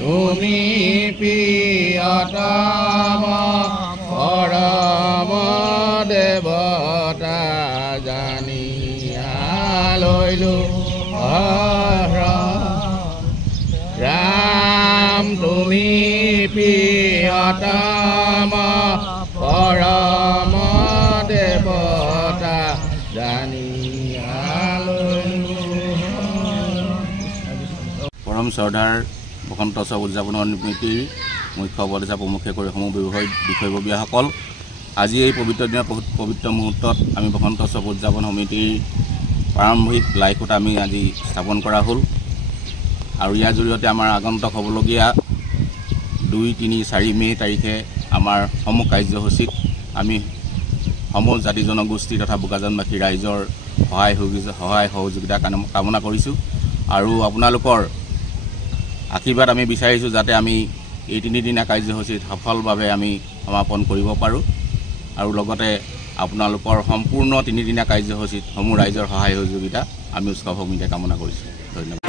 তুমি প্ৰিয়তম পৰম দেৱতা জানিয়া লৈলো ৰাম তুমি প্ৰিয়তম পৰম দেৱতা জানিয়া লৈলো। পৰম শ্ৰদ্ধাৰ বসন্ত উৎসৱ উদযাপনৰ সমিতিৰ মুখ্য উপদেষ্টা প্ৰমুখ্যে কৰি সমূহ বিষয়ববীয়াসকল, আজি এই পবিত্ৰ দিনৰ পবিত্ৰ মুহূৰ্তত আমি বসন্ত উৎসৱ উদযাপন সমিতিৰ প্ৰাৰম্ভিক লাই খুঁটা আমি আজি স্থাপন কৰা হ'ল আৰু ইয়াৰ জৰিয়তে আমাৰ আগন্তুক হ'বলগীয়া 2, 3, 4 মে' তাৰিখে আমাৰ সমূহ কাৰ্যসূচীত আমি সমূহ জাতি জনগোষ্ঠী তথা বোকাজানবাসী ৰাইজৰ সহায় সহযোগিতা কামনা কৰিছোঁ আৰু আপোনালোকৰ আশীৰ্বাদ আমি বিচাৰিছোঁ যাতে আমি এই 3 দিনীয়া কাৰ্যসূচীত সফলভাৱে আমি সমাপন কৰিব পাৰোঁ আৰু লগতে আপোনালোকৰ সম্পূৰ্ণ 3 দিনীয়া কাৰ্যসূচীত সমূহ ৰাইজৰ সহায় সহযোগিতা আমি উৎসৱ সমিতিয়ে কামনা কৰিছোঁ। ধন্যবাদ।